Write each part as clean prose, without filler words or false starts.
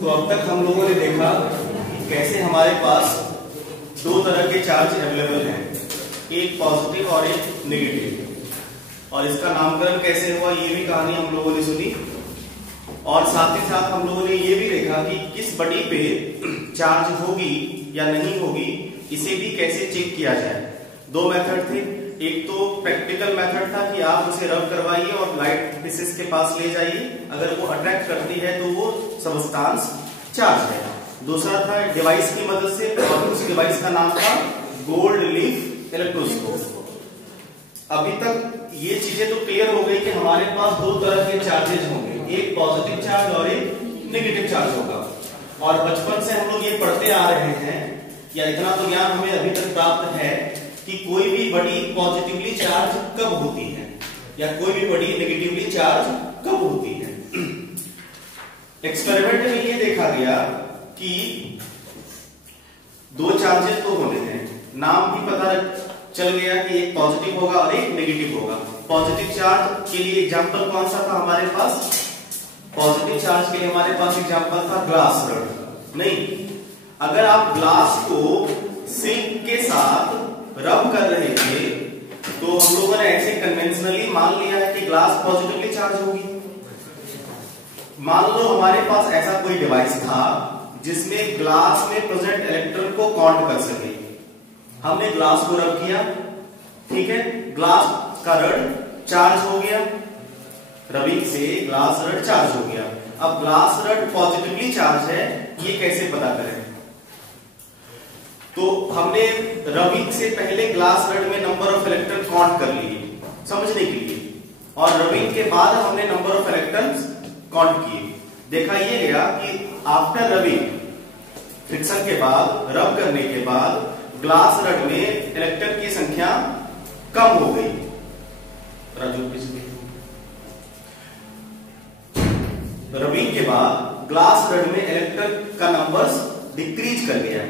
तो अब तक हम लोगों ने देखा कि कैसे हमारे पास दो तरह के चार्ज अवेलेबल हैं, एक पॉजिटिव और एक नेगेटिव, और इसका नामकरण कैसे हुआ ये भी कहानी हम लोगों ने सुनी। और साथ ही साथ हम लोगों ने ये भी देखा कि किस बॉडी पे चार्ज होगी या नहीं होगी इसे भी कैसे चेक किया जाए। दो मेथड थे, एक तो प्रैक्टिकल मेथड था कि आप उसे रब करवाइए और लाइट पीसेस के पास ले जाइए, अगर वो अट्रैक्ट करती है तो वो सब्सटेंस चार्ज है। दूसरा था डिवाइस की मदद से, और उस डिवाइस का नाम था गोल्ड लीफ इलेक्ट्रोस्कोप। अभी तक ये चीजें तो क्लियर हो गई कि हमारे पास दो तरह के चार्जेस होंगे, एक पॉजिटिव चार्ज और एक नेगेटिव चार्ज होगा। और बचपन से हम लोग ये पढ़ते आ रहे हैं, या इतना तो ज्ञान हमें अभी तक प्राप्त है कि कोई भी बॉडी पॉजिटिवली चार्ज कब होती है या कोई भी बॉडी नेगेटिवली चार्ज कब होती है। एक्सपेरिमेंट में ये देखा गया कि दो चार्जेस तो होने हैं, नाम भी पता चल गया कि एक पॉजिटिव होगा और एक नेगेटिव होगा। पॉजिटिव चार्ज के लिए एग्जांपल कौन सा था हमारे पास? पॉजिटिव चार्ज के लिए हमारे पास एग्जांपल था ग्लास रड। नहीं, अगर आप ग्लास को सिल्क के साथ रब कर रहे थे तो हम लोगों ने ऐसे कन्वेंशनली मान लिया है कि ग्लास पॉजिटिवली चार्ज होगी। मान लो हमारे पास ऐसा कोई डिवाइस था जिसमें ग्लास में प्रेजेंट इलेक्ट्रॉन को काउंट कर सके। हमने ग्लास को रब किया, ठीक है, ग्लास का रड चार्ज हो गया, रबिंग से ग्लास रड चार्ज हो गया। अब ग्लास रड पॉजिटिवली चार्ज है, ये कैसे पता करें? तो हमने रबिंग से पहले ग्लास रड में नंबर ऑफ इलेक्ट्रॉन काउंट कर लिए समझने के लिए, और रबिंग के बाद हमने नंबर ऑफ इलेक्ट्रॉन्स काउंट किए। देखा ये गया कि आफ्टर रबिंग, फ्रिक्शन के बाद, रब करने के बाद ग्लास रड में इलेक्ट्रॉन की संख्या कम हो गई। रबिंग के बाद ग्लास रड में इलेक्ट्रॉन का नंबर डिक्रीज कर गया,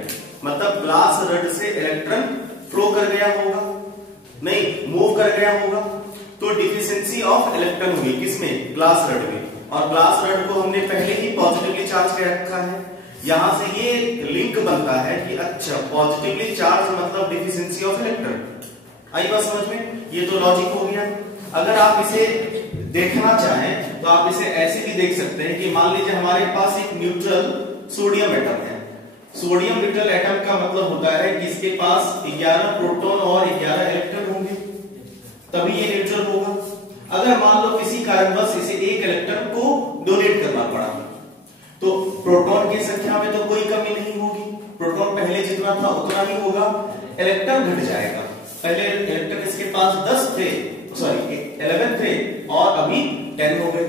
मतलब ग्लास रड से इलेक्ट्रॉन फ्लो कर गया होगा, नहीं मूव कर गया होगा, तो डिफिशिएंसी ऑफ इलेक्ट्रॉन हुई किसमें? ग्लास रड में। और ग्लास रड को हमने पहले ही पॉजिटिवली चार्ज कर रखा है। यहां से ये लिंक बनता है कि अच्छा पॉजिटिवली चार्ज मतलब डिफिशिएंसी ऑफ इलेक्ट्रॉन। आई बात समझ में? ये तो लॉजिक हो गया। अगर आप इसे देखना चाहें तो आप इसे ऐसे भी देख सकते हैं कि मान लीजिए हमारे पास एक न्यूट्रल सोडियम एटम है। सोडियम न्यूट्रल एटम का मतलब होता है कि इसके पास 11 प्रोटॉन और 11 इलेक्ट्रॉन होंगे, तभी ये न्यूट्रल होगा। अगर मान लो किसी कारणवश इसे एक इलेक्ट्रॉन को डोनेट करना पड़ा तो प्रोटॉन की संख्या में तो कोई कमी नहीं होगी, प्रोटॉन पहले जितना था उतना ही होगा, इलेक्ट्रॉन घट जाएगा। पहले इलेक्ट्रॉन इसके पास 10 थे, सॉरी 11 थे और अभी 10 हो गए।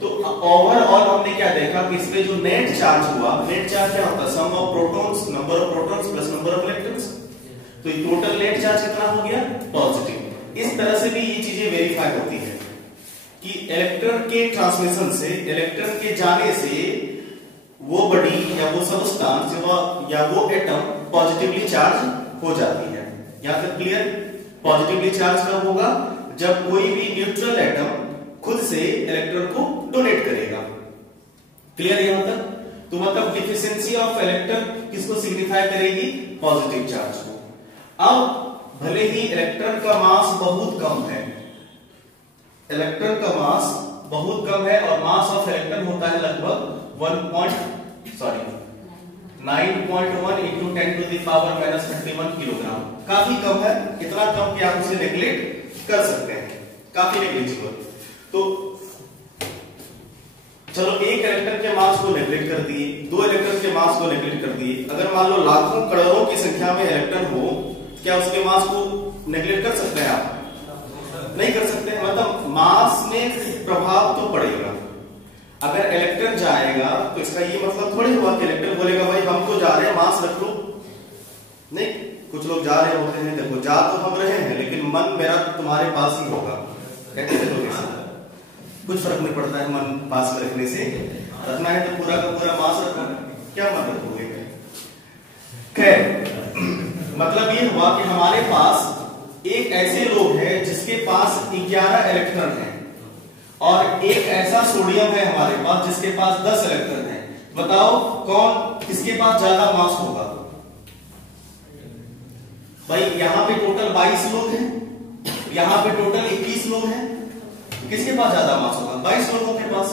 तो ओवरऑल हमने क्या देखा कि इसमें जो नेट चार्ज हुआ, नेट चार्ज क्या होता है? Sum of protons, number of protons plus number of electrons. तो टोटल नेट चार्ज कितना हो गया? पॉजिटिव। इस तरह से भी ये चीजें वेरीफाई होती है कि इलेक्ट्रॉन के ट्रांसमिशन से, इलेक्ट्रॉन के जाने से वो बॉडी या वो सब्सटेंस या वो एटम पॉजिटिवली चार्ज हो जाती है। यहां तक क्लियर? पॉजिटिवली चार्ज कब होगा? जब कोई भी न्यूट्रल एटम खुद से इलेक्ट्रॉन को डोनेट करेगा। क्लियर यहां तक? तो मतलब डिफिशिएंसी ऑफ इलेक्ट्रॉन किसको सिग्निफाई करेगी? पॉजिटिव चार्ज को। अब भले ही इलेक्ट्रॉन का मास बहुत कम है, इलेक्ट्रॉन का मास बहुत कम है और मास ऑफ इलेक्ट्रॉन होता है लगभग 9.1 into 10 to the power minus 31 kilogram. काफी कम है, इतना कम कि आप उसे नेग्लेक्ट कर सकते हैं, काफी नेग्लिजिबल। तो चलो एक इलेक्ट्रॉन के मास को नेग्लेक्ट कर दिए, दो इलेक्ट्रॉन के मास को नेग्लेक्ट कर दिए। अगर मान लो लाखों करोड़ों की संख्या में इलेक्ट्रॉन हो, क्या उसके मास को नेग्लेक्ट कर सकते हैं आप? नहीं कर सकते। मतलब मास में प्रभाव तो पड़ेगा। अगर इलेक्ट्रॉन जाएगा तो इसका ये मतलब थोड़ी हुआ कि इलेक्ट्रॉन बोलेगा भाई हम तो जा रहे हैं, मास रख लो। नहीं, कुछ लोग जा रहे होते हैं, देखो जा तो हम रहे हैं लेकिन मन मेरा तुम्हारे पास ही होगा, कहते हैं लोग। कुछ फर्क नहीं पड़ता है मन पास में रखने से, रखना है तो पूरा का पूरा मास रखना, क्या मन रखोगे? खैर, मतलब ये हुआ कि हमारे पास एक ऐसे लोग हैं जिसके पास 11 इलेक्ट्रॉन है और एक ऐसा सोडियम है हमारे पास जिसके पास 10 इलेक्ट्रॉन है। बताओ कौन किसके पास ज्यादा मास होगा? भाई यहां पे टोटल 22 लोग हैं, यहां पे टोटल 21 लोग हैं, किसके पास ज्यादा मास होगा? 22 लोगों के पास।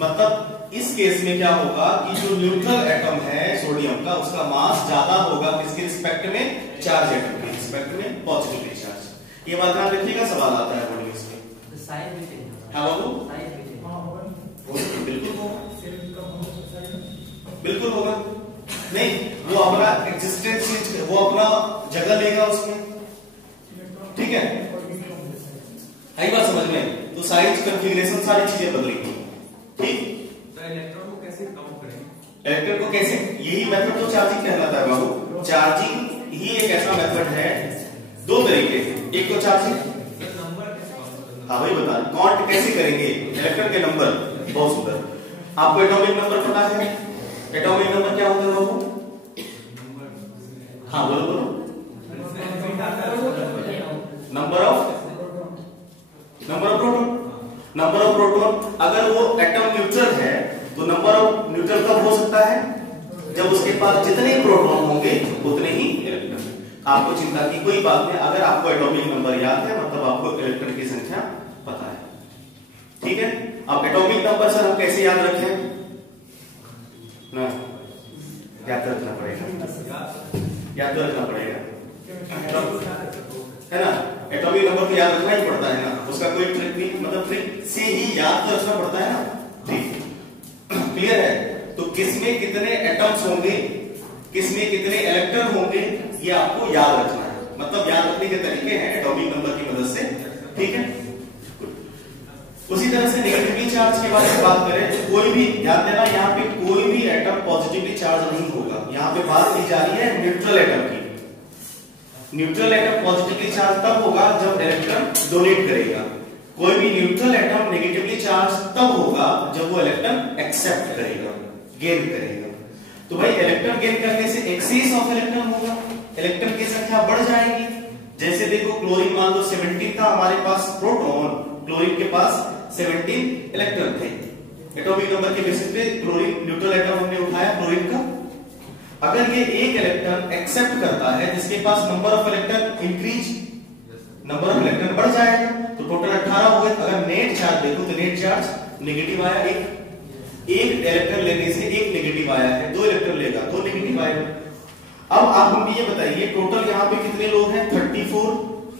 मतलब इस केस में क्या होगा कि जो न्यूट्रल एटम है सोडियम का, उसका मास ज्यादा होगा किसके रिस्पेक्ट में? चार्ज एटम के रिस्पेक्ट में, पॉजिटिवली चार्ज। ये बात ध्यान रखिएगा, सवाल आता है बोर्ड में इसमें। हाँ बाबू, बिल्कुल होगा, बिल्कुल होगा। नहीं, वो अपना एग्जिस्टेंस, वो अपना जगह लेगा उसमें, ठीक है? आई बात समझ में? तो साइज, कॉन्फ़िगरेशन, सारी चीजें बदलेंगी, ठीक? तो इलेक्ट्रॉन को कैसे काउंट करेंगे? इलेक्ट्रॉन को कैसे? यही मेथड तो चार्जिंग कहलाता है बाबू। चार्जिंग ही एक ऐसा मेथड है, दो तरीके से, एक तो चार्जिंग। हाँ भाई बता, काउंट कैसे करेंगे इलेक्ट्रॉन के नंबर? बहुत सुंदर। आपको एटॉमिक नंबर पता है? एटॉमिक नंबर क्या होता है बाबू? हाँ बोलो बोलो। Number of proton. Number of proton. अगर वो एटम न्यूट्रल है तो नंबर ऑफ न्यूट्रल कब हो सकता है? जब उसके पास जितने प्रोटॉन होंगे उतने ही इलेक्ट्रॉन। आपको चिंता की कोई बात नहीं, अगर आपको एटॉमिक नंबर याद है मतलब आपको इलेक्ट्रॉन की संख्या पता है, ठीक है? अब एटॉमिक नंबर सर हम कैसे याद रखें ना? याद रखना पड़ेगा, याद तो रखना पड़ेगा, है ना? एटॉमिक नंबर तो याद रखना ही पड़ता है ना, उसका कोई ट्रिक नहीं, मतलब ट्रिक से ही याद तो रखना पड़ता है ना, ठीक? क्लियर है? तो किसमें कितने एटम्स होंगे, किसमें कितने इलेक्ट्रॉन होंगे, ये आपको याद रखना है। मतलब याद रखने के तरीके हैं एटॉमिक नंबर की मदद से, ठीक है? उसी तरह से नेगेटिवली चार्ज के बारे में बात करें तो कोई भी, ध्यान देना, यहाँ पे कोई भी एटम पॉजिटिवली चार्ज नहीं होगा। यहाँ पे बात की जा रही है न्यूट्रल एटम की। न्यूट्रल एटम पॉजिटिवली चार्ज तब होगा जब इलेक्ट्रॉन डोनेट करेगा। कोई भी न्यूट्रल एटम नेगेटिवली चार्ज तब होगा जब वो इलेक्ट्रॉन एक्सेप्ट करेगा, गेन करेगा। तो भाई इलेक्ट्रॉन गेन करने से एक्सेस ऑफ इलेक्ट्रॉन होगा, इलेक्ट्रॉन की संख्या बढ़ जाएगी। जैसे देखो क्लोरीन मान लो 17 था हमारे पास प्रोटॉन, क्लोरीन के पास 17 इलेक्ट्रॉन थे। एटॉमिक नंबर के बेसिस पे क्लोरीन न्यूट्रल एटम हमने उठाया क्लोरीन का। अगर ये एक इलेक्ट्रॉन एक्सेप्ट करता है जिसके पास number of electron increase, number of electron बढ़ जाएगा, तो टोटल 18 हो गए। अगर नेट चार्ज देखो तो नेट चार्ज नेगेटिव आया, एक इलेक्ट्रॉन लेने से एक नेगेटिव आया है, दो इलेक्ट्रॉन लेगा दो नेगेटिव आएगा। अब आप हम ये बताइए टोटल यहाँ पे कितने लोग हैं? 34,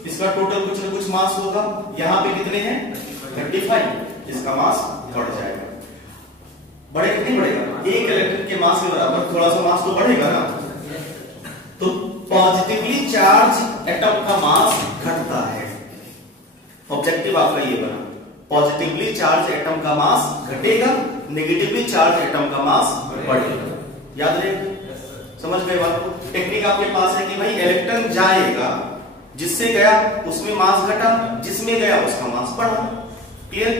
इसका टोटल कुछ ना कुछ मास होगा। यहाँ पे कितने हैं? 35, इसका मास बढ़ जाएगा। बढ़ेगा नहीं बढ़ेगा? एक इलेक्ट्रॉन के मास के बराबर थोड़ा सा मास तो बढ़ेगा ना। तो पॉजिटिवली चार्ज एटम का मास घटता है। ऑब्जेक्टिव आपका ये बना, पॉजिटिवली चार्ज एटम का मास घटेगा, नेगेटिवली चार्ज एटम का मास बढ़ेगा। याद रहे, समझ गए बात को? टेक्निक आपके पास है कि भाई इलेक्ट्रॉन जाएगा, जिससे गया उसमें मास घटा, जिसमें गया उसका मास बढ़ा। क्लियर?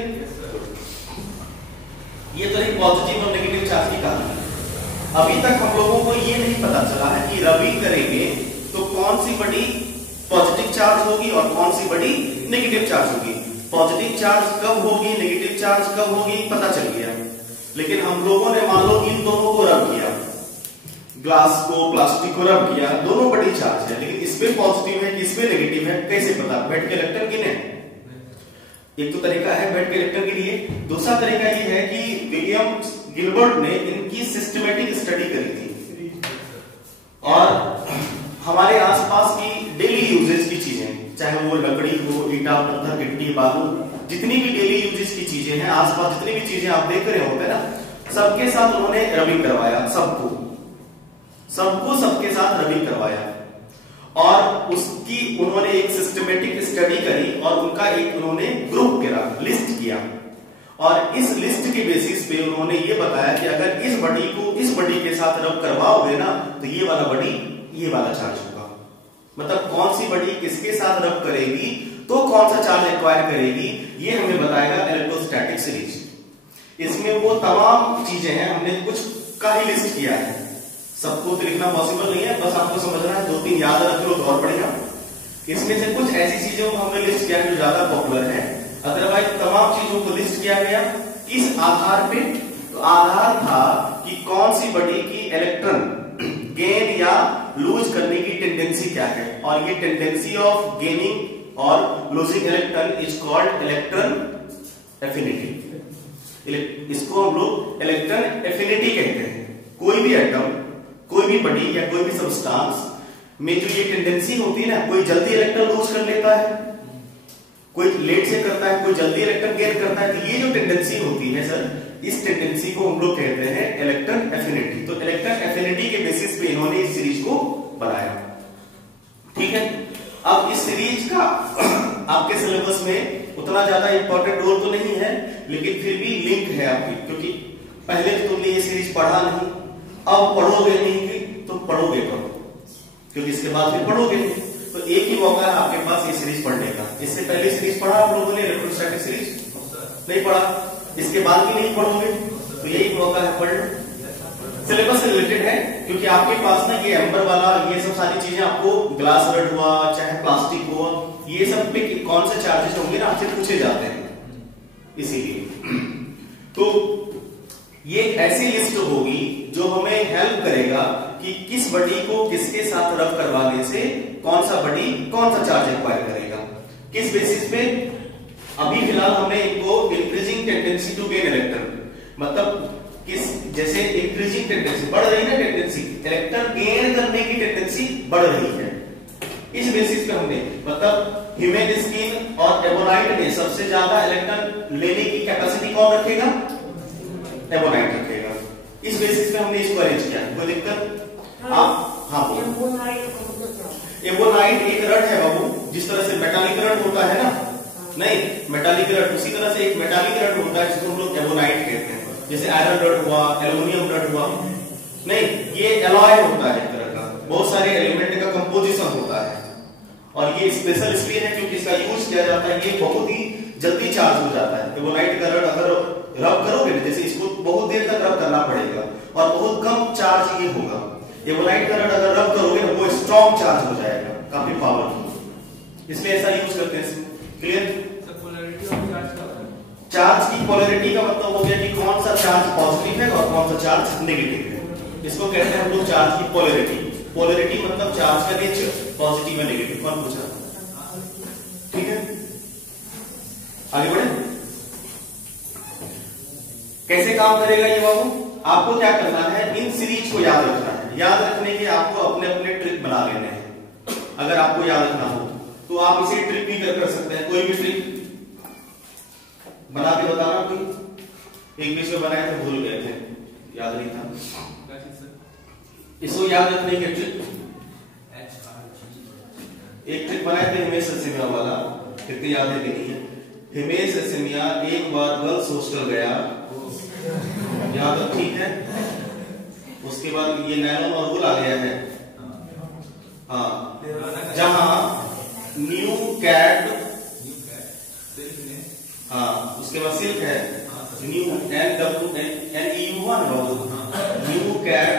ये तो एक पॉजिटिव और नेगेटिव चार्ज की कहानी। अभी तक हम लोगों को ये नहीं पता चला है कि रबिंग करेंगे तो कौन सी बड़ी पॉजिटिव चार्ज होगी और कौन सी बड़ी नेगेटिव चार्ज होगी। पॉजिटिव चार्ज कब होगी, नेगेटिव चार्ज कब होगी, पता चल गया। लेकिन हम लोगों ने मान लो इन दोनों को रब किया, ग्लास को प्लास्टिक को रब किया, दोनों बड़ी चार्ज है, लेकिन इसमें पॉजिटिव है कि इसमें नेगेटिव है, कैसे पता? बैठ के इलेक्ट्रॉन गिने। एक तो तरीका है बैठ के इलेक्ट्रॉन के लिए। दूसरा तरीका ये है कि विलियम गिलबर्ट ने इनकी सिस्टमेटिक स्टडी करी थी और हमारे आसपास की डेली यूजेस की चीजें, चाहे वो लकड़ी हो, ईटा, पत्थर, गिट्टी, बालू, जितनी भी डेली यूजेस की चीजें हैं, आसपास जितनी भी चीजें आप देख रहे होते हैं ना, सबके साथ उन्होंने रबिंग करवाया। सबको सबके साथ रबिंग करवाया और उसकी उन्होंने एक सिस्टमेटिक स्टडी करी और उनका एक उन्होंने ग्रुप करा, लिस्ट किया। और इस लिस्ट के बेसिस पे उन्होंने ये बताया कि अगर इस बॉडी को इस बॉडी के साथ रब करवाओगे ना तो ये वाला बॉडी ये वाला चार्ज होगा। मतलब कौन सी बॉडी किसके साथ रब करेगी तो कौन सा चार्ज एक्वायर करेगी, ये हमें बताएगा इलेक्ट्रोस्टैटिक सीरीज। इसमें वो तमाम चीजें हैं, हमने कुछ का ही लिस्ट किया है, सबको तो लिखना पॉसिबल नहीं है, बस आपको समझना है, 2-3 याद रख लो तो और बढ़िया। इसमें से कुछ ऐसी चीजों को हमने लिस्ट किया जो ज्यादा पॉपुलर है, अदरवाइज तमाम चीजों को लिस्ट किया गया। इस आधार पे तो आधार था कि कौन सी बॉडी की इलेक्ट्रॉन गेन या लूज करने की टेंडेंसी क्या है, और ये टेंडेंसी ऑफ गेनिंग और losing electron is called electron affinity. इसको हम लोग इलेक्ट्रॉन एफिनिटी कहते हैं। कोई भी एटम, कोई भी बॉडी या कोई भी सब्सटेंस में जो ये टेंडेंसी होती है ना, कोई जल्दी इलेक्ट्रॉन लूज कर लेता है, कोई लेट से करता है, कोई जल्दी इलेक्ट्रॉन गेन करता है, तो ये जो टेंडेंसी होती है सर, इस टेंडेंसी को हम लोग कहते हैं इलेक्ट्रॉन एफिनिटी। तो इलेक्ट्रॉन एफिनिटी के बेसिस पे इन्होंने इस सीरीज को बनाया। ठीक है, अब इस सीरीज का आपके सिलेबस में उतना ज्यादा इंपॉर्टेंट रोल तो नहीं है, लेकिन फिर भी लिंक है आपकी, क्योंकि पहले तो तुमने ये सीरीज पढ़ा नहीं, अब पढ़ोगे नहीं तो पढ़ोगे कब, क्योंकि इसके बाद फिर पढ़ोगे नहीं। तो एक ही मौका है आपके पास ये सीरीज पढ़ने का। इससे पहले सीरीज पढ़ा आप लोगों ने, इलेक्ट्रोस्टैटिक सीरीज नहीं पढ़ा, इसके बाद भी नहीं पढ़ोगे, तो यही मौका है पढ़ लो। सिलेबस से रिलेटेड है, क्योंकि आपके पास ना ये एम्बर वाला, ये सब सारी चीजें आपको, ग्लास रड हुआ चाहे प्लास्टिक हुआ, ये सब पे कौन से चार्जेस होंगे ना आपसे पूछे जाते हैं, इसीलिए। तो ये ऐसी लिस्ट होगी जो हमें हेल्प करेगा कि किस बॉडी को किसके साथ रब करवाने से कौन सा बॉडी कौन सा चार्ज एक्वायर करेगा, किस बेसिस पे। अभी फिलहाल हमने इनको increasing tendency to gain electron, मतलब किस, जैसे इंक्रीजिंग टेंडेंसी बढ़ रही है ना, टेंडेंसी इलेक्ट्रॉन गेन करने की टेंडेंसी बढ़ रही है, इस बेसिस पे हमने, मतलब ह्यूमन स्किन और एबोनाइट में सबसे ज्यादा इलेक्ट्रॉन लेने की कैपेसिटी कौन रखेगा, एबोनाइट रखेगा। इस बेसिस पे हमने इसको अरेंज किया। कोई दिक्कत आप? हाँ बोलो। एबोनाइट एक रड है बाबू, जिस तरह से मेटालिक रड होता है ना, नहीं मेटालिक रड, उसी तरह से एक मेटालिक रड होता है जिसको हम लोग एबोनाइट कहते हैं। जैसे आयरन रड हुआ, एल्यूमिनियम रड हुआ, नहीं ये एलॉय होता है एक तरह का, बहुत सारे एलिमेंट का कंपोजिशन होता है, और ये स्पेशल इसलिए है क्योंकि इसका यूज किया जाता है, ये बहुत ही जल्दी चार्ज हो जाता है। एबोनाइट का रड अगर रब करोगे ना, जैसे इसको बहुत देर तक रब करना पड़ेगा और बहुत कम चार्ज ये होगा। एबोनाइट का रड अगर रब करोगे ना, वो स्ट्रॉन्ग चार्ज हो जाएगा, काफी पावरफुल, इसलिए ऐसा यूज करते हैं। क्लियर? चार्ज की पोलैरिटी का मतलब हो गया कि कौन सा चार्ज पॉजिटिव है और कौन सा चार्ज नेगेटिव है, इसको कहते हैं हम लोग चार्ज की पोलैरिटी। पोलैरिटी मतलब चार्ज का नेचर, पॉजिटिव या नेगेटिव। कौन पूछा? ठीक है, आगे बढ़े। कैसे काम करेगा ये बाबू? आपको क्या करना है, इन सीरीज को याद रखना है। याद रखने के आपको अपने अपने ट्रिक बना लेने हैं। अगर आपको याद रखना हो तो आप इसे ट्रिक भी कर सकते हैं, कोई भी ट्रिक बना के बताना। कोई एक बीच में बनाए थे, भूल गए थे, याद नहीं था। इसको याद रखने के ट्रिक, एक ट्रिक बनाए थे हिमेश रेशमिया वाला, कितनी याद है कि नहीं है। हिमेश रेशमिया एक बार गर्ल्स हॉस्टल गया, यहाँ तक ठीक है। उसके बाद ये नैनोन और वूल आ गया है, हाँ, जहां न्यू कैट, हाँ, उसके बाद सिल्क है, न्यू NEU हुआ ना बाबू, न्यू कैट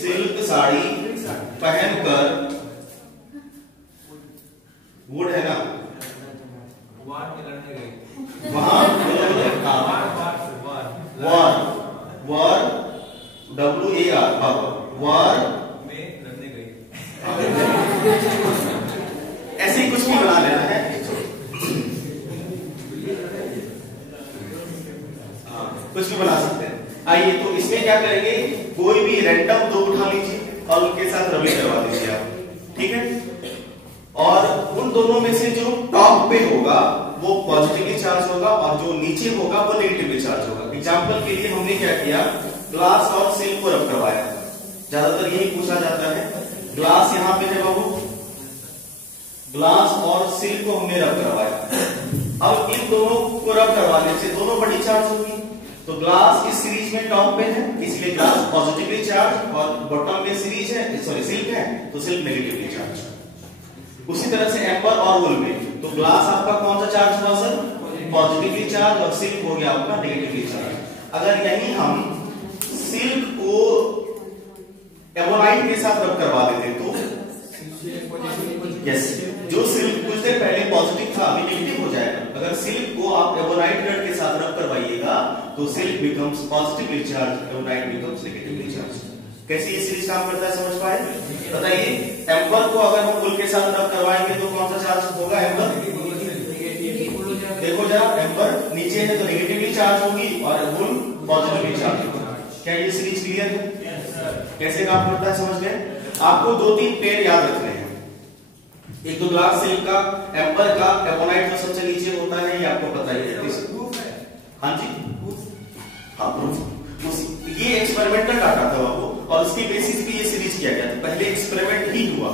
सिल्क साड़ी पहनकर, वुड है ना, वहां वार WAR वार में लड़ने गई, ऐसे ही कुछ भी बना लेना है। कुछ भी बना सकते हैं। आइए, तो इसमें क्या करेंगे, कोई भी रैंडम दो उठा लीजिए और उनके साथ रबी करवा दीजिए आप, ठीक है। और उन दोनों में से जो टॉप पे होगा वो पॉजिटिवली चार्ज होगा और जो नीचे होगा वो नेगेटिवली चार्ज होगा। एग्जांपल के लिए हमने क्या किया, ग्लास और सिल्क को रब करवाया, ज्यादातर यही पूछा जाता है। ग्लास यहाँ पे है बाबू, ग्लास और सिल्क को हमने रब करवाया। अब इन दोनों को रब करवाने से दोनों बड़ी चार्ज होगी, तो ग्लास इस सीरीज में टॉप पे है, इसलिए ग्लास पॉजिटिवली चार्ज, और बॉटम में सीरीज है, सॉरी सिल्क है, तो सिल्क नेगेटिवली चार्ज। उसी तरह से एम्बर और वूल में, तो ग्लास आपका कौन सा चार्ज हुआ सर, पॉजिटिवली चार्ज, और सिल्क हो गया आपका नेगेटिवली चार्ज। अगर यही हम सिल्क को एबोनाइट के साथ रब करवा देते तो यस, जो सिल्क कुछ देर पहले पॉजिटिव था अभी नेगेटिव हो जाएगा। अगर अगर सिल्क को आप एवोनाइट रड के साथ रब करवाइएगा तो silk becomes positively charge, ebonite becomes negatively charge. कैसे ये सीरीज काम करता है समझ पाए? बताइए, एम्बर को अगर हम वुल के साथ रब करवाएंगे तो कौन सा चार्ज होगा? एम्बर देखो जरा, एम्बर नीचे है तो नेगेटिवली चार्ज होगी और वुल पॉजिटिवली चार्ज होगा। क्या ये सीरीज क्लियर है? कैसे काम करता है समझ गए? आपको 2-3 पेयर याद रखने हैं। एक तो ग्लास सिल्क का, एम्बर का, एवोनाइट जो सबसे नीचे होता है, ये आपको पता ही है। हाँ जी, हाँ प्रूफ। ये एक्सपेरिमेंटल डाटा था बाबू और उसके बेसिस पे ये सीरीज किया गया था। पहले एक्सपेरिमेंट ही हुआ,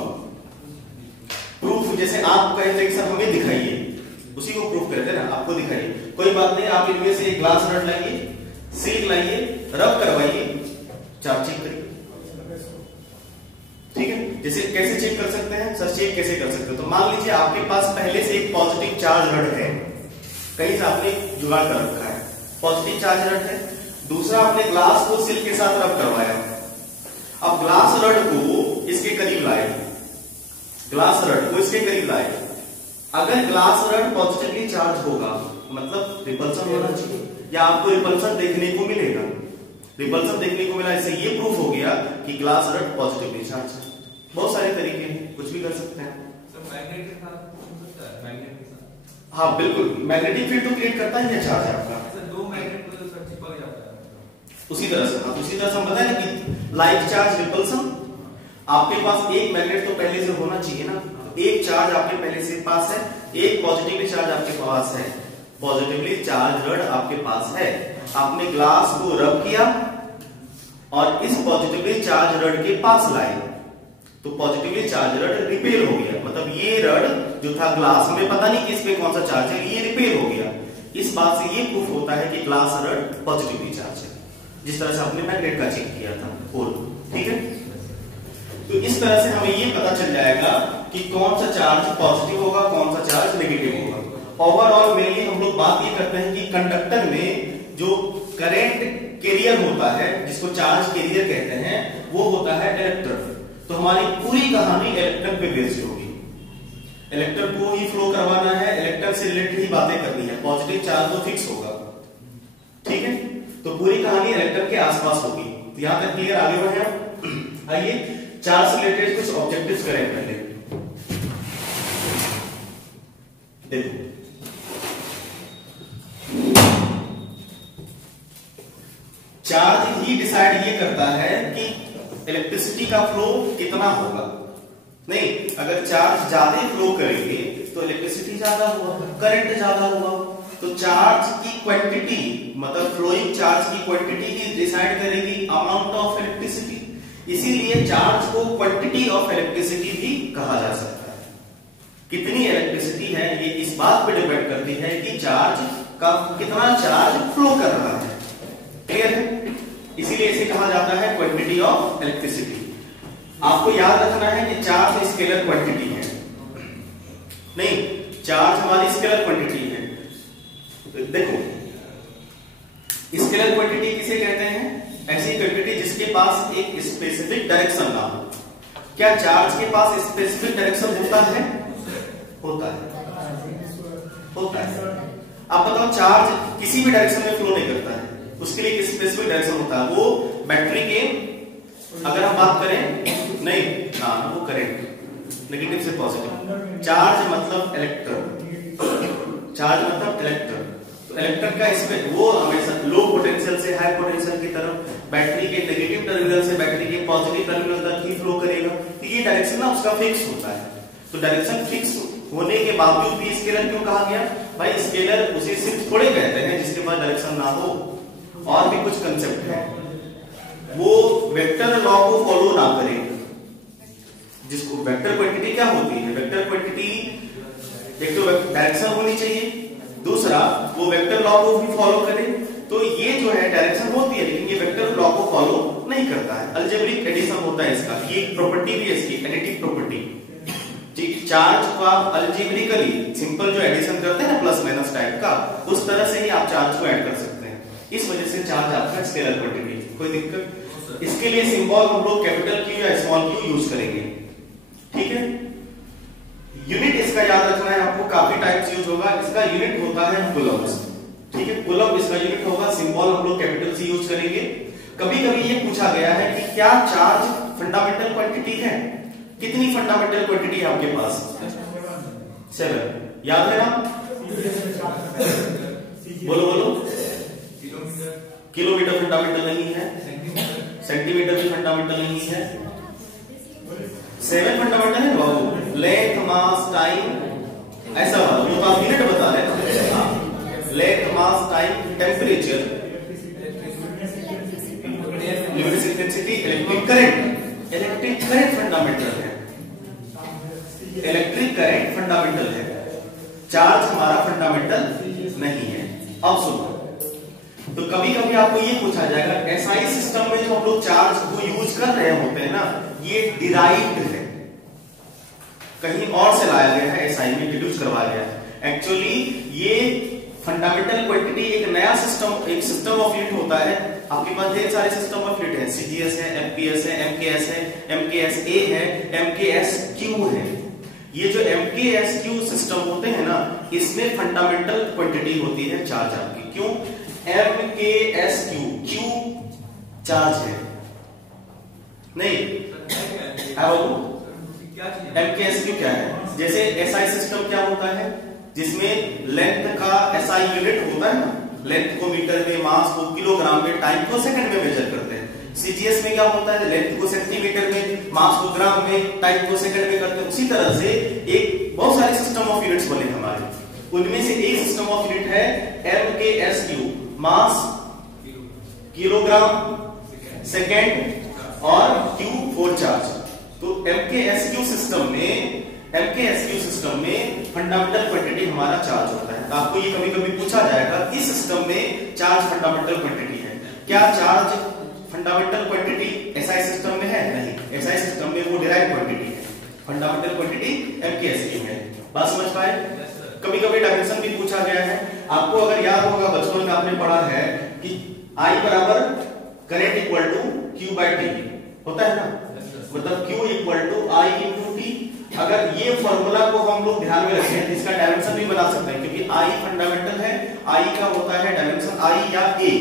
प्रूफ जैसे आप कहते हैं सर हमें दिखाइए, उसी को प्रूफ करते हैं ना, आपको दिखाइए। कोई बात नहीं, आप इनमें से एक ग्लास रड लाइए, सिल्क लाइए, रब करवाइए, चार्ज चेक करिए। ठीक है, जैसे कैसे चेक कर सकते हैं सर? चेक कैसे कर सकते हैं? तो मान लीजिए आपके पास पहले से एक पॉजिटिव चार्ज रड है, कहीं से आपने जुगाड़ कर रखा है, पॉजिटिव चार्ज रड है। दूसरा, आपने ग्लास को सिल्क के साथ रब करवाया। अब ग्लास रड को इसके करीब लाए, ग्लास रड को इसके करीब लाए। अगर ग्लास रड पॉजिटिवली चार्ज होगा मतलब रिपल्सन होना चाहिए, या आपको रिपल्सन देखने को मिलेगा। रिपल्सन देखने को मिला, इससे ये प्रूफ हो गया कि ग्लास रड पॉजिटिवली चार्ज है। बहुत सारे तरीके हैं, कुछ भी कर सकते हैं। मैग्नेट के साथ हो सकता है, मैग्नेट के साथ। हाँ बिल्कुल, मैग्नेटिक फील्ड तो क्रिएट करता ही है चार्ज आपका। दो मैग्नेट को सर चिपक जाता है उसी तरह से, हाँ उसी तरह से हम बताएं ना कि लाइक चार्ज रिपल्सन। आपके पास एक मैग्नेट तो पहले से होना चाहिए ना, एक चार्ज आपके पहले से पास है, एक पॉजिटिवली चार्ज आपके पास है, पॉजिटिवली चार्ज रड आपके पास है। आपने ग्लास को रब किया और इस पॉजिटिवली चार्ज रड के पास लाए तो पॉजिटिवली चार्ज रड रिपेल हो गया। मतलब ये रड जो था ग्लास में, पता नहीं किस पे कौन सा चार्ज है, ये रिपेल हो गया। इस बात से ये प्रूफ होता है कि ग्लास रड पॉजिटिवली चार्ज है, जिस तरह से आपने मैग्नेट का चेक किया था होल। ठीक है, तो इस तरह से हमें ये पता चल जाएगा कि कौन सा चार्ज पॉजिटिव होगा, कौन सा चार्ज नेगेटिव होगा। ओवरऑल मेनली हम लोग बात ये करते हैं कि कंडक्टर में जो करंट कैरियर होता है, जिसको चार्ज कैरियर कहते हैं, वो होता है इलेक्ट्रॉन। तो हमारी पूरी कहानी इलेक्ट्रॉन पे बेस्ड होगी। इलेक्ट्रॉन को ही फ्लो करवाना है, इलेक्ट्रॉन से रिलेटेड ही बातें करनी है, पॉजिटिव चार्ज तो फिक्स होगा। ठीक है, तो पूरी कहानी इलेक्ट्रॉन के आसपास होगी। यहां तक क्लियर? आगे बढ़े हम। आइए चार्ज से रिलेटेड कुछ ऑब्जेक्टिव्स करें पहले। देखो, चार्ज ही डिसाइड ये करता है कि इलेक्ट्रिसिटी का फ्लो कितना होगा। नहीं, अगर चार्ज ज्यादा फ्लो करेंगे तो इलेक्ट्रिसिटी ज्यादा हुआ, करंट ज्यादा हुआ। तो चार्ज की क्वांटिटी मतलब फ्लोइंग चार्ज की क्वांटिटी ही डिसाइड करेगी अमाउंट ऑफ इलेक्ट्रिसिटी। इसीलिए चार्ज को क्वांटिटी ऑफ इलेक्ट्रिसिटी भी कहा जा सकता है। कितनी इलेक्ट्रिसिटी है ये इस बात पे डिपेंड करती है कि चार्ज का कितना चार्ज फ्लो कर रहा है। क्लियर है? इसीलिए इसे कहा जाता है क्वांटिटी ऑफ इलेक्ट्रिसिटी। आपको याद रखना है कि चार्ज स्केलर क्वांटिटी है, नहीं चार्ज हमारी स्केलर क्वांटिटी है। देखो, स्केलर क्वांटिटी किसे कहते हैं? ऐसी क्वांटिटी जिसके पास एक स्पेसिफिक डायरेक्शन ना हो। क्या चार्ज के पास स्पेसिफिक डायरेक्शन होता है? होता है, होता है। आप बताओ, चार्ज किसी भी डायरेक्शन में फ्लो नहीं करता है, उसके लिए एक स्पेसिफिक डायरेक्शन होता है। वो बैटरी के अगर हम बात करें, नहीं हाँ वो करंट नेगेटिव से पॉजिटिव। चार्ज मतलब इलेक्ट्रॉन, चार्ज मतलब इलेक्ट्रॉन। तो इलेक्ट्रॉन का इसमें वो हमेशा लो पोटेंशियल से हाई पोटेंशियल की तरफ, बैटरी के नेगेटिव टर्मिनल से बैटरी के पॉजिटिव टर्मिनल तक ही फ्लो करेगा। तो ये डायरेक्शन ना उसका फिक्स होता है। तो डायरेक्शन फिक्स होने के बावजूद भी स्केलर क्यों कहा गया? भाई स्केलर उसे सिर्फ थोड़े कहते हैं जिसके पास डायरेक्शन ना हो, और भी कुछ कंसेप्ट है। वो वेक्टर लॉ को फॉलो ना करे। जिसको वेक्टर क्वांटिटी क्या होती है? वेक्टर क्वांटिटी एक तो डायरेक्शन होनी चाहिए, दूसरा वो वेक्टर लॉ को भी फॉलो करे। तो ये जो है डायरेक्शन होती है, लेकिन ये वेक्टर लॉ को फॉलो नहीं करता है। अलजेब्रिक एडिशन होता है इसका, ये प्रॉपर्टी भी है इसकी, एडिटिव प्रॉपर्टी। ठीक, चार्ज को आप अलजेब्रिकली सिंपल जो एडिशन करते हैं ना प्लस माइनस टाइप का, उस तरह से ही आप चार्ज को ऐड कर सकते हैं। इस वजह से चार्ज आपका स्केलर क्वांटिटी। कोई दिक्कत? इसके लिए सिंबल हम लोग कैपिटल क्यू या स्मॉल क्यू यूज करेंगे। ठीक है, यूनिट इसका याद रखना है आपको, काफी टाइप्स यूज होगा। इसका यूनिट होता है कूलम्ब्स, ठीक है, कूलम्ब इसका यूनिट होगा। सिंबल हम लोग कैपिटल सी यूज करेंगे। कभी कभी ये पूछा गया है कि क्या चार्ज फंडामेंटल क्वांटिटी है? कितनी फंडामेंटल क्वांटिटी है आपके पास? 7। याद है ना? बोलो बोलो। किलोमीटर फंडामेंटल नहीं है, सेंटीमीटर भी फंडामेंटल नहीं है। 7 फंडामेंटल है बाबू। लेंथ, मास, टाइम, ऐसा जो तो आप यूनिट बता रहे हैं। Length, mass, time, temperature, limit intensity, electric current. Electric current fundamental है, इलेक्ट्रिक करंट फंडामेंटल है, चार्ज हमारा फंडामेंटल नहीं है। अब सुनो, तो कभी कभी आपको ये पूछा जाएगा एसआई सिस्टम में जो हम लोग चार्ज को यूज कर रहे होते हैं ना, ये डिराइव्ड है, कहीं और से लाया गया है, एसआई में डिड्यूस करवाया गया है। एक्चुअली ये फंडामेंटल क्वांटिटी एक नया सिस्टम, एक सिस्टम ऑफ यूनिट होता है। आपके पास ढेर सारे सिस्टम ऑफ यूनिट है, सीजीएस है, एफपीएस है, एमकेएस है, एमकेएसए है, एमकेएसक्यू है। ये जो एमकेएसक्यू सिस्टम होते हैं ना, इसमें फंडामेंटल क्वांटिटी होती है चार्ज आपकी। क्यों? एमकेएसक्यू, क्यू चार्ज है नहीं, एमकेएसक्यू क्या है? जैसे एसआई सिस्टम क्या होता है, जिसमें लेंथ का एसआई यूनिट होता है ना, लेंथ को मीटर में, मास को किलोग्राम में, टाइम को सेकंड में मेजर करते हैं। सीजीएस में क्या होता है? लेंथ को सेंटीमीटर में, मास को ग्राम में, टाइम को सेकंड में करते हैं। उसी तरह से एक बहुत सारे सिस्टम ऑफ यूनिट्स बने हमारे, उनमें से एक सिस्टम ऑफ यूनिट है एमकेएसक्यू, मास किलोग्राम सेकेंड और क्यू फॉर चार्ज। तो एमकेएसक्यू सिस्टम में फंडामेंटल क्वांटिटी हमारा चार्ज होता है। तो आपको ये कभी कभी पूछा जाएगा इस सिस्टम में चार्ज फंडामेंटल क्वांटिटी है क्या? Charge fundamental quantity SI system में है? नहीं, एसआई सिस्टम में वो डिराइव्ड क्वांटिटी है, फंडामेंटल क्वांटिटी एमकेएसक्यू है। बात समझ पाए? कभी कभी डायमेंशन भी पूछा गया है। आपको अगर याद होगा, बचपन में आपने पढ़ा है कि I बराबर current equal to Q by T होता है ना, मतलब Q equal to I into T. अगर ये फॉर्मूला को हम लोग ध्यान में रखें तो इसका डायमेंशन भी बना सकते हैं, क्योंकि I फंडामेंटल है, I का होता है डायमेंशन I या A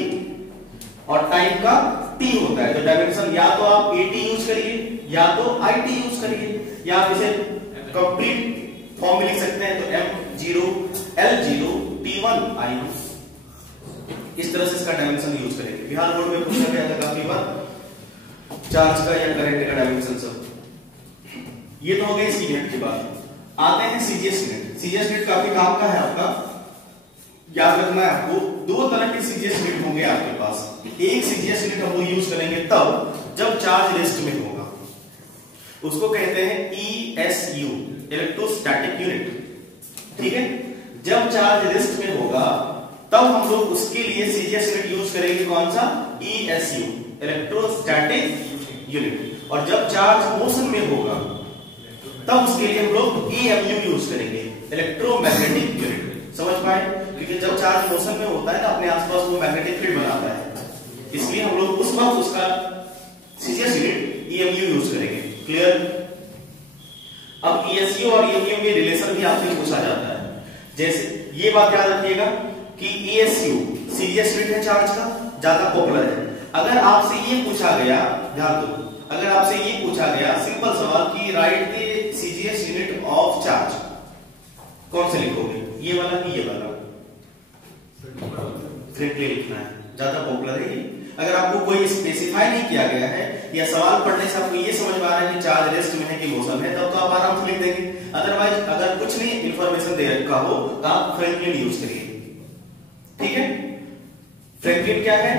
और टाइम का T होता है। तो डायमेंशन या तो आप AT यूज करिए या तो IT यूज करिए, या आप इसे कंप्लीट फॉर्म में लिख सकते हैं। तो M0 L0 T1 I1, इस तरह से इसका डायमेंशन यूज करेंगे। बिहार बोर्ड में पूछा गया था काफी बार चार्ज का या करंट का डायमेंशन सब। ये तो हो गई इसकी यूनिट की बात। आते हैं सीजीएस यूनिट। सीजीएस यूनिट काफी काम का है आपका, याद रखना है आपको। दो तरह के सीजीएस यूनिट होंगे आपके पास। एक सीजीएस यूनिट हम लोग यूज करेंगे तब जब चार्ज रेस्ट में होगा, उसको कहते हैं ESU, इलेक्ट्रोस्टैटिक यूनिट, ठीक है। जब चार्ज रेस्ट में होगा तब हम लोग उसके लिए सीजीएस यूनिट यूज करेंगे, कौन सा? ESU, electrostatic unit. और जब चार्ज मोशन में होगा तब उसके लिए हम लोग EMU यूज करेंगे, इलेक्ट्रोमैग्नेटिक यूनिट। समझ पाए? क्योंकि जब चार्ज मोशन में होता है तो अपने आसपास वो मैग्नेटिक फील्ड बनाता है, इसलिए हम लोग उस वक्त उसका सीजीएस यूनिट EMU यूज करेंगे। क्लियर? अब ESU और EMU में रिलेशन भी आपसे पूछा जाता है। जैसे ये बात याद रखिएगा कि ESU सीजीएस यूनिट है चार्ज का, ज्यादा पॉपुलर है। अगर आपसे ये पूछा गया, ध्यान दो, अगर आपसे ये पूछा गया सिंपल सवाल कि right the CGS unit of charge, कौन से लिखोगे? ये वाला कि ये वाला? फ्रैंकलिन लिखना है, ज्यादा पॉपुलर है ये। अगर आपको कोई स्पेसिफाई नहीं किया गया है या सवाल पढ़ने से आपको ये समझ में आ रहा है कि चार्ज रेस्ट में है कि मोशन है, तब तो आप आराम से लिख देंगे। अदरवाइज अगर कुछ नहीं इंफॉर्मेशन दे रखा हो तो आप फ्रैंकलिन यूज करिए, ठीक है। फ्रैंकलिन क्या है?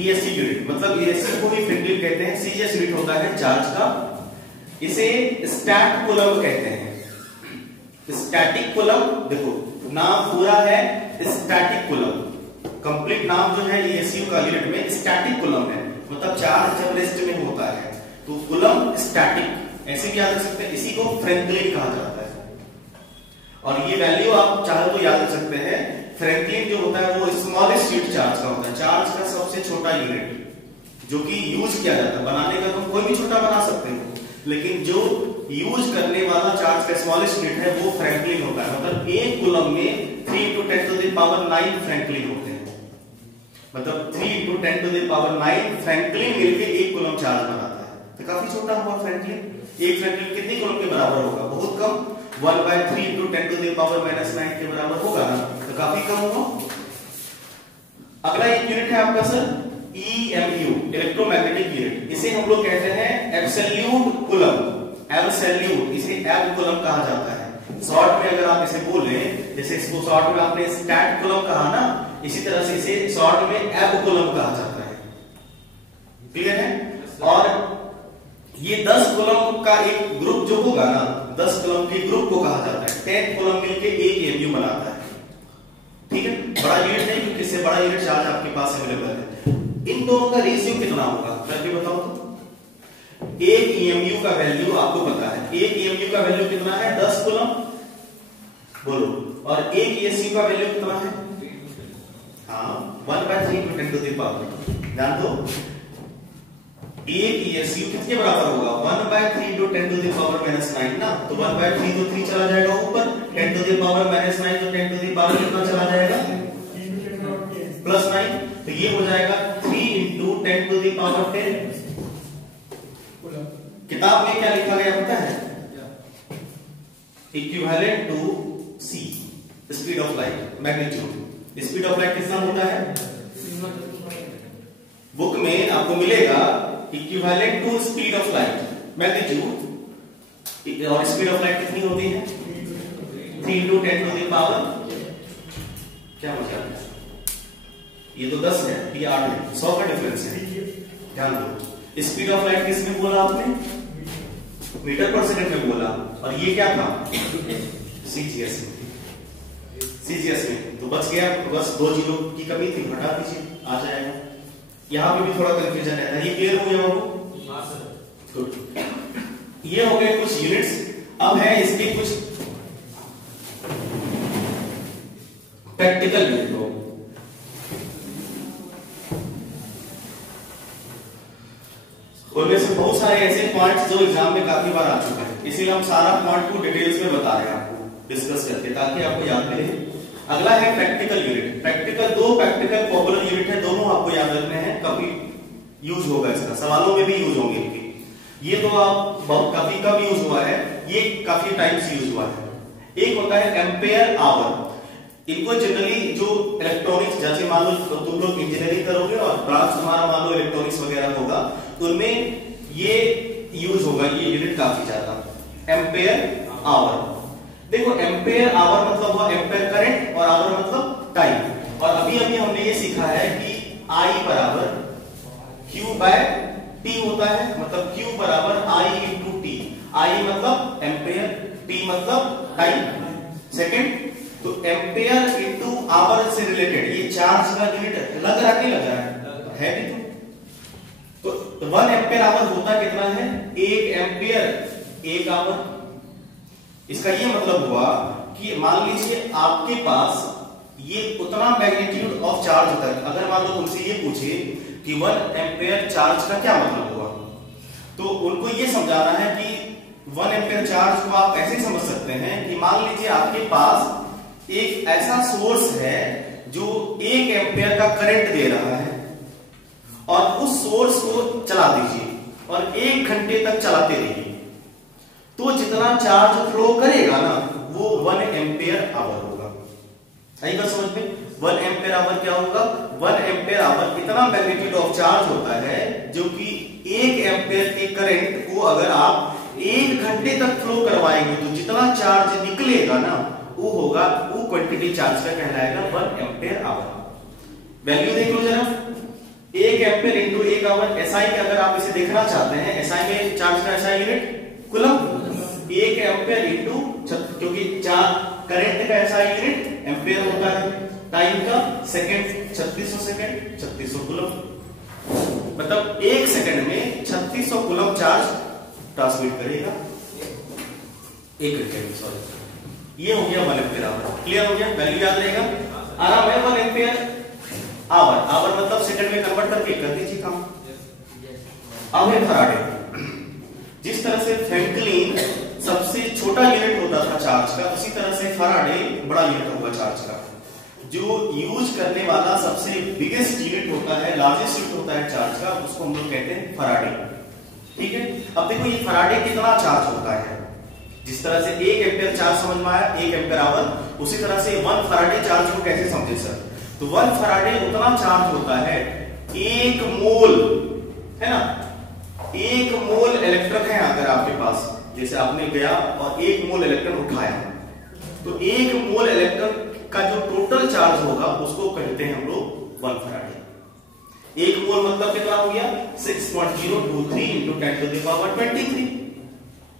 ESU यूनिट, मतलब ESU को भी फ्रैंकलिन कहते हैं। सीजीएस यूनिट होता है चार्ज का, इसे स्टैट कूलम कहते हैं। स्टैटिक कूलम, देखो नाम पूरा है स्टैटिक कूलम, कंप्लीट नाम जो है ESU का यूनिट में स्टैटिक कूलम है, मतलब चार्ज जब रेस्ट में होता है तो कूलम स्टैटिक, ऐसे भी याद रख सकते हैं। इसी को फ्रैंकलिन कहा जाता है। और ये वैल्यू आप चाहे तो याद रख सकते हैं। फ्रैंकलिन जो होता है वो स्मॉलेस्ट यूनिट चार्ज का होता है, चार्ज का सबसे छोटा यूनिट जो कि यूज किया जाता है। बनाने का तुम कोई भी छोटा बना सकते हो, लेकिन जो यूज करने वाला चार्ज का स्मॉलेस्ट यूनिट है वो फ्रैंकलिन होता है। मतलब एक कूलम में 3 × 10⁻⁹ फ्रैंकलिन होते हैं। मतलब 3 × 10⁻⁹ फ्रैंकलिन मिलके एक कूलम चार्ज बनाता है। तो काफी छोटा हुआ फ्रैंकलिन। एक फ्रैंकलिन कितनी कूलम के बराबर होगा? बहुत कम, 1/3 × 10⁻⁹ के बराबर होगा ना, तो काफी कम होगा। अगला एक यूनिट है आपका सर EMU, इलेक्ट्रोमैग्नेटिक यूनिट। इसे हम लोग कहते हैं एब्सोल्यूट कूलम। एब्सोल्यूट, इसे एब कूलम कहा जाता है। शॉर्ट में अगर आप इसे बोले, जैसे इसको शॉर्ट में आपने स्टैट कूलम कहा ना, इसी तरह से इसे शॉर्ट में एब कूलम कहा जाता है। क्लियर है? और ये 10 कूलम का एक ग्रुप जो होगा ना, 10 कूलम के ग्रुप को कहा जाता है। 10 कूलम मिलके एक EMU बनाता है। ठीक है, बड़ा यूनिट है क्योंकि इससे बड़ा यूनिट चार्ज आपके पास अवेलेबल है। इन दोनों का रेशियो कितना होगा करके बताओ तो। एक EMU का वैल्यू आपको पता है, एक EMU का वैल्यू कितना है? 10 कूलम बोलो। और एक ESU का वैल्यू कितना है? हाँ, 1/3 × 10⁻⁴। ध्यान दो, एक ESU किसके बराबर होगा? 1/3 × 10⁻⁹ ना। तो 1/3 तो 3 चला जाएगा ऊपर, 10⁻⁹ तो 10 कितना चला जाएगा? +9। तो ये हो जाएगा 3 × 10⁻⁻। किताब में क्या लिखा गया पता है? Equivalent to C, speed of light, magnitude. Speed of light कितना होता है? बुक में आपको मिलेगा equivalent to speed of light, magnitude. और स्पीड ऑफ लाइट कितनी होती है? 3 × 10⁻। क्या मतलब है? ये तो 10 है, ये 8 है, 100 का डिफरेंस है। ध्यान दो, स्पीड ऑफ लाइट किसमें बोला आपने? मीटर/सेकंड में बोला। और ये क्या था? CGS में। CGS में तो बच गया, बस 2 जीरो की कमी थी, हटा दीजिए, आ जाएगा। यहाँ पे भी थोड़ा कंफ्यूजन रहता है। ये क्लियर हो गया बाबू? हाँ सर। गुड। ये हो गए कुछ यूनिट्स। अब है इसके कुछ प्रैक्टिकल यूनिट हो। उनमें से बहुत सारे ऐसे पॉइंट्स जो एग्जाम में काफी बार आ चुके हैं, इसीलिए हम सारा पॉइंट को डिटेल्स में बता रहे हैं आपको, डिस्कस करके, ताकि आपको याद रहे। अगला है practical unit. Practical, 2 practical popular unit है, दोनों आपको याद रखने हैं, काफी यूज होगा इसका, सवालों में भी यूज होंगे इनके। ये तो आप बहुत काफी कम यूज हुआ है, ये काफी टाइम से यूज हुआ है। एक होता है एम्पेयर आवर। इनको जनरली जो इलेक्ट्रॉनिक्स, जैसे मान लो तुम लोग इंजीनियरिंग करोगे और ब्रांच तुम्हारा मान लो इलेक्ट्रॉनिक्स वगैरह होगा, तो उनमें ये यूज होगा, ये यूनिट काफी ज्यादा। एम्पेयर आवर, देखो एम्पेयर आवर मतलब हुआ एम्पेयर करंट और आवर मतलब टाइम। और अभी अभी हमने ये सीखा है कि I बराबर Q/T होता है, मतलब Q बराबर I × T। I मतलब एम्पेयर, T मतलब टाइम सेकंड। तो एम्पेयर इनटू आवर से रिलेटेड ये चार्ज का यूनिट लग रहा है, लग रहा है भी तो 1 एम्पेयर आवर होता कितना है? 1 एम्पेयर 1 आवर। इसका ये मतलब हुआ कि मान लीजिए आपके पास ये उतना मैग्नीट्यूड ऑफ चार्ज होता है। अगर मान लो तुमसे ये पूछे कि 1 एम्पेयर चार्ज का क्या मतलब हुआ, तो उनको ये समझाना है कि 1 एम्पेयर चार्ज को आप ऐसे समझ सकते हैं कि मान लीजिए आपके पास एक ऐसा सोर्स है जो 1 एम्पेयर का करंट दे रहा है, और उस सोर्स को चला दीजिए और 1 घंटे तक चलाते रहिए, तो जितना चार्ज फ्लो करेगा ना वो 1 एम्पेयर आवर होगा। सही बात समझ में? 1 एम्पेयर आवर क्या होगा? 1 एम्पेयर आवर इतना मैग्नीट्यूड ऑफ चार्ज होता है जो कि 1 एम्पेयर के करंट को अगर आप 1 घंटे तक फ्लो करवाएंगे तो जितना चार्ज निकलेगा ना वो होगा, वो क्वांटिटी चार्ज का कहलाएगा 1 एम्पेयर आवर। वैल्यू देख लो जरा, 1 एम्पेयर इंटू 1 आवर। एसआई के अगर आप इसे देखना चाहते हैं, एसआई में चार्ज का SI unit coulomb, 1 ampere into, क्योंकि करंट का एसआई यूनिट एम्पेयर होता है, टाइम का सेकंड, 3600 सेकंड 3600 कूलम। मतलब 1 सेकंड में 3600 कूलम चार्ज ट्रांसमिट करेगा 1 घंटे में। सॉरी, ये हो गया 1 एम्पेयर आवर। क्लियर हो गया? वैल्यू याद रहेगा, आराम है। 1 एम्पेयर आवर, आवर मतलब सेकंड में कन्वर्ट करके कर दीजिए काम। अब है फराडे। जिस तरह से फ्रैंकलिन सबसे छोटा यूनिट होता था चार्ज का, उसी तरह से फैराडे बड़ा यूनिट होगा चार्ज का। जो यूज करने वाला सबसे बिगेस्ट यूनिट होता है, लार्जेस्ट यूनिट होता है चार्ज का, उसको हम लोग कहते हैं फैराडे। ठीक है, अब देखो ये फैराडे कितना चार्ज होता है। जिस तरह से 1 एम्पीयर चार्ज समझ में आया, 1 एम्पीयर आवर, उसी तरह से 1 फैराडे चार्ज को कैसे समझे सर? तो 1 फैराडे उतना चार्ज होता है 1 मोल, है ना, 1 मोल इलेक्ट्रॉन है अगर आपके पास, जैसे आपने गया और 1 मोल इलेक्ट्रॉन उठाया, तो 1 मोल इलेक्ट्रॉन का जो टोटल चार्ज होगा उसको कहते हैं हम लोग 1 फैराडे। 1 मोल मतलब कितना हो गया? 6.023 into 10 to the power 23।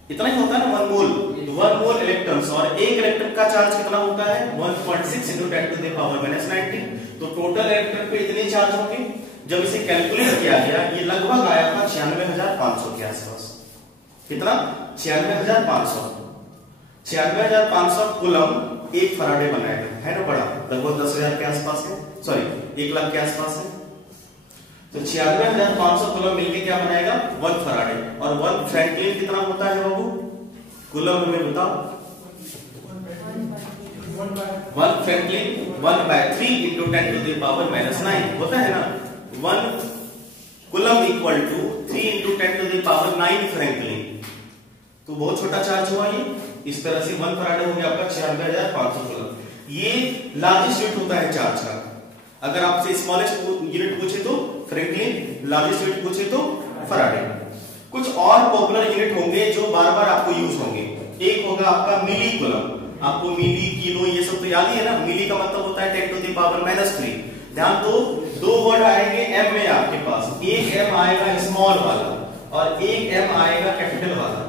इतना ही होता है ना 1 मोल। तो 1 मोल इलेक्ट्रॉन्स और 1 इलेक्ट्रॉन का चार्ज कितना होता है? 1.6 into 10 to the power -19। तो टोटल इलेक्ट्रॉन पे इतने चार्ज होंगे। जब इसे कैलकुलेट किया गया, ये लगभग आया था 96,500 के आसपास। कितना? 96,500। 96,500 कूलम 1 फैराडे बनाएगा, है ना, बड़ा, लगभग 10,000 के आसपास है, सॉरी 1 लाख के आसपास है। तो 96,500 कूलम मिलके क्या बनाएगा? 1 फैराडे। और 1 फ्रैंकलिन कितना होता है बाबू? कूलम में बताओ। 1 Franklin 1/3 into 10 to the power -9 होता है ना। 1 coulomb equal to 3 into 10 to the power 9 franklin. तो बहुत छोटा चार्ज हुआ ये। इस तरह से 1 फैराडे हो गया आपका 96,500 कूलम। ये लार्जेस्ट यूनिट होता है चार्ज का। अगर आपसे स्मॉलेस्ट यूनिट पूछे तो फ्रैंकलिन, लार्जेस्ट यूनिट पूछे तो फैराडे। कुछ और पॉपुलर यूनिट होंगे जो बार-बार आपको यूज होंगे। एक होगा आपका मिली कूलम। आपको मिली, किलो ये सब तो याद ही है ना। मिली का मतलब होता है 10 to the power -3। ध्यान दो, 2 वर्ड आएंगे एम में आपके पास। एक एम आएगा स्मॉल वाला और एक एम आएगा कैपिटल वाला।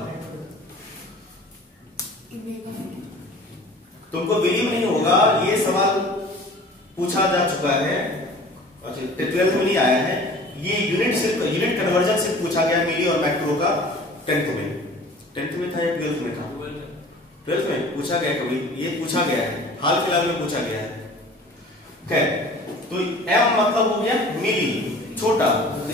तुमको बिलीव नहीं होगा, ये सवाल पूछा जा चुका है, 12th में नहीं आया है। ये यूनिट कन्वर्जन से पूछा गया मिली और मैक्रो का 10th में था या 12th में था? 12th में पूछा गया कभी, ये पूछा गया है, हाल फिलहाल में पूछा गया है। खैर, तो एम मतलब हो गया मिली, छोटा,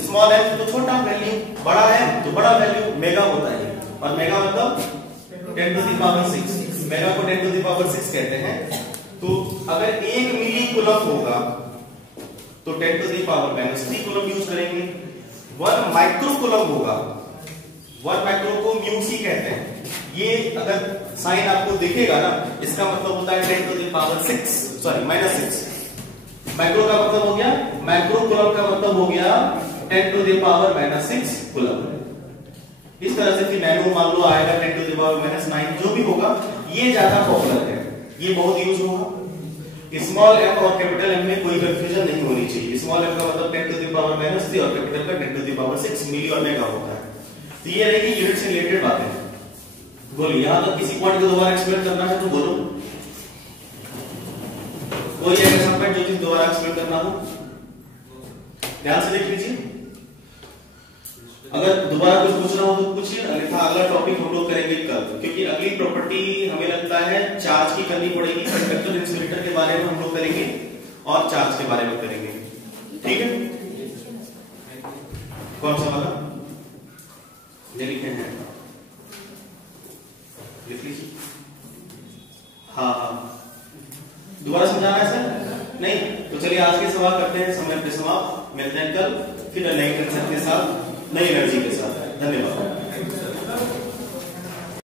स्मॉल एम तो छोटा वैल्यू, बड़ा एम तो बड़ा वैल्यू, मेगा होता है। और मेगा मतलब 10 to the power 6, मेगा को 10 to the power 6 कहते हैं। तो अगर 1 मिली कूलम होगा तो 10 to the power -3 coulomb use करेंगे। 1 माइक्रो कूलम होगा, 1 माइक्रो को म्यू सी कहते हैं। ये अगर साइन आपको दिखेगा ना, इसका मतलब होता है 10 to the power 6, sorry -6। Micro का मतलब हो गया, माइक्रो कूलम का मतलब हो गया 10 to the power -6 कूलम। इस तरह से फिर नैनो मान लो आएगा 10 to the power -9, जो भी होगा। ये ज्यादा पॉपुलर है, ये बहुत यूज होगा। स्मॉल एम और कैपिटल एम में कोई कंफ्यूजन नहीं होनी चाहिए। स्मॉल एम का मतलब 10 to the power -3 और कैपिटल का 10 to the power 6 मिली और मेगा होता है। तो ये रहेगी यूनिट से रिलेटेड बातें। बोलिए, यहां तक किसी पॉइंट को दोबारा एक्सप्लेन करना है तो बोलो। कोई ऐसा पॉइंट जो चीज दोबारा एक्सप्लेन करना हो, ध्यान से देख लीजिए। अगर दोबारा कुछ पूछना हो तो पूछिए, अन्यथा अगला टॉपिक हम लोग करेंगे कल, क्योंकि अगली प्रॉपर्टी हमें लगता है चार्ज की करनी पड़ेगी। कंडक्टर इंसुलेटर के बारे में हम लोग करेंगे और चार्ज के बारे में करेंगे। ठीक है, कौन सा वाला ये लिखे हैं, लिख लीजिए। हाँ, दोबारा समझाना है सर? नहीं तो चलिए आज के सवाल करते हैं, समय पे समाप्त। मिलते हैं कल फिर नए कंसेप्ट के साथ, नई एनर्जी के साथ। धन्यवाद।